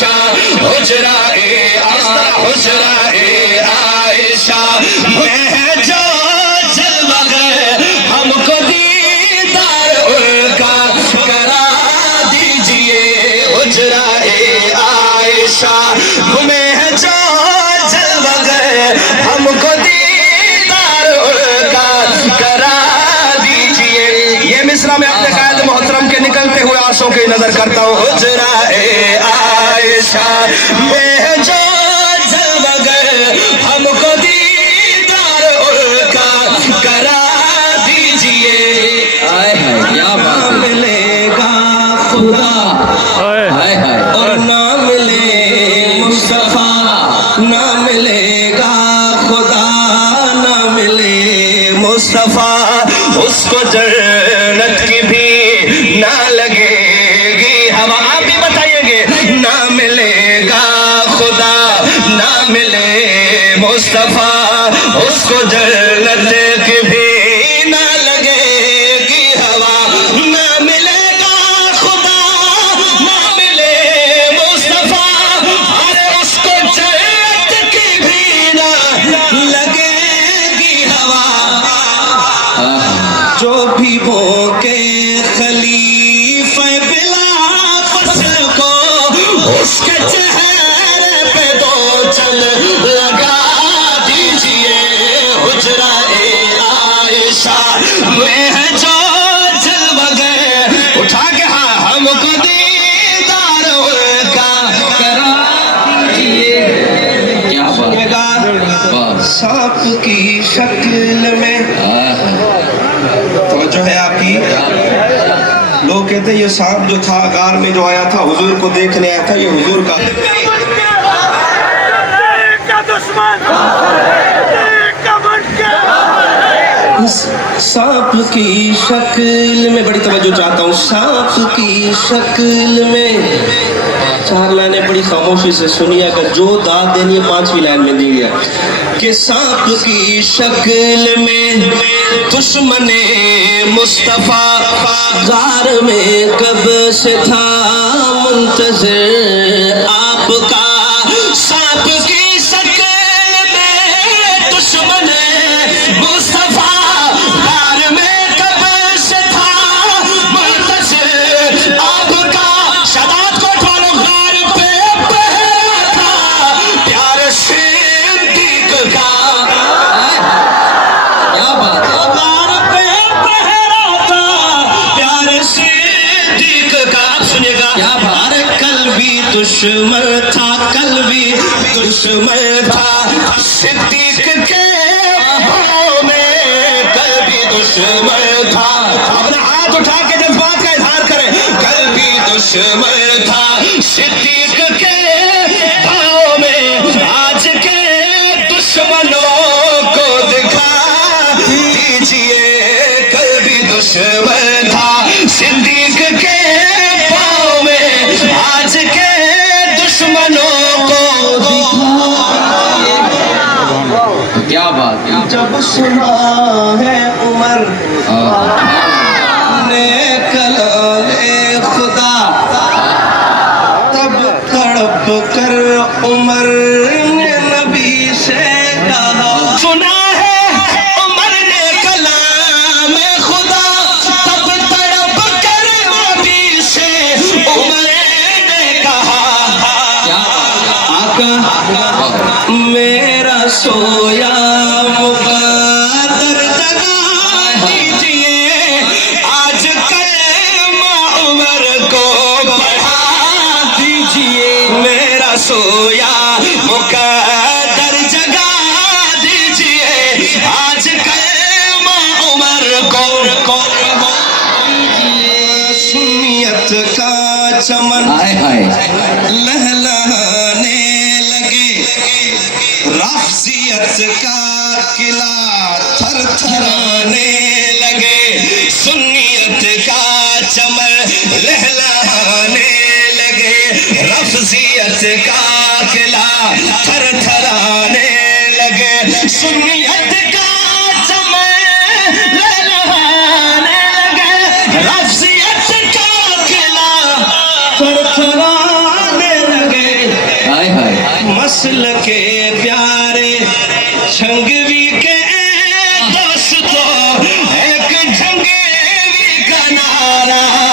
आयशा हुजरा ए आयशा मैं जो जलवा हमको दीदार उनका करा दीजिए हुजरा ए आयशा मैं जो जलवा हमको दीदार उनका करा दीजिए। ये मिसरा में अपने कायद मोहतरम के निकलते हुए आंसू की नजर करता हूँ। हुजरा ए आयशा मैं जो हमको दीदार उनका करा दीजिए। आए हाय क्या बात मिलेगा खुदा हाय हाय और ना मिले मुस्तफा ना मिलेगा खुदा ना मिले मुस्तफा उसको जन्नत की भी ना लगेगी हवा। आप भी बताइएगे ना मिलेगा खुदा ना मिले मुस्तफा उसको जन्नत की भी ना लगेगी हवा। ना मिलेगा खुदा ना मिले मुस्तफा अरे उसको जन्नत की भी ना लगेगी हवा। जो भी भोंके खलीफे बिला फसल को उसके चेहरे पे दो चल लगा दीजिए। हुजरा ए आयशा मैं जो जलवा गए उठा के हाँ हमको दीदार उनका करा दीजिए। क्या बात सांप की शक्ल में तो जो है आपकी लोग कहते हैं ये सांप जो था गार में जो आया था हुजूर को देखने आया था ये हुजूर का सांप की शक्ल में बड़ी तवज्जो चाहता हूँ। सांप की शक्ल में चार लाइनें बड़ी खामोशी से सुनिए अगर जो दाद देनी है पांचवी लाइन में दी गया कि सांप की शक्ल में दुश्मने मुस्तफा गार में कब से था मुंतज़िर आपका। सांप की शक्ल में दुश्मने मुस्तफा गार में कब से था मुंतज़िर आपका। शदात को ठालो गार पे पहरा था प्यार सिद्दीक का। क्या बात है गार पे पहरा था प्यार सिद्दीक का। आप सुनिएगा क्या बात है कल भी दुश्मन था कल भी दुश्मन था सिद्दीक के भाव में कल भी दुश्मन था। अपना हाथ उठा के जज्बात का इजहार करें कल भी दुश्मन था सिद्दीक के भाव में आज के दुश्मनों को दिखा दीजिए। कल भी दुश्मन था सिद्दीक के भाव में आज के दुश्मनों को क्या बात जब सुना है उमर ने कलाम खुदा तब तड़प कर उमर ने नबी से कहा। सुना है उमर ने कलाम खुदा तब तड़प कर नबी से उमर ने कहा आका मेरा सोया मुक़द्दर जगा दीजिए। आज कलमा उमर को पढ़ा दीजिए। मेरा सोया मुक़द्दर जगा दीजिए। आज कलमा उमर को सुन्नियत का चमन लहलहाने लगे राफ़ज़ियत का किला थरथराने लगे। सुन्नियत का चमन लहलहाने लगे राफ़ज़ियत का किला थरथराने लगे। सुन्नियत का चमन लहलहाने लगे राफ़ज़ियत का किला थरथराने लगे। प्यारा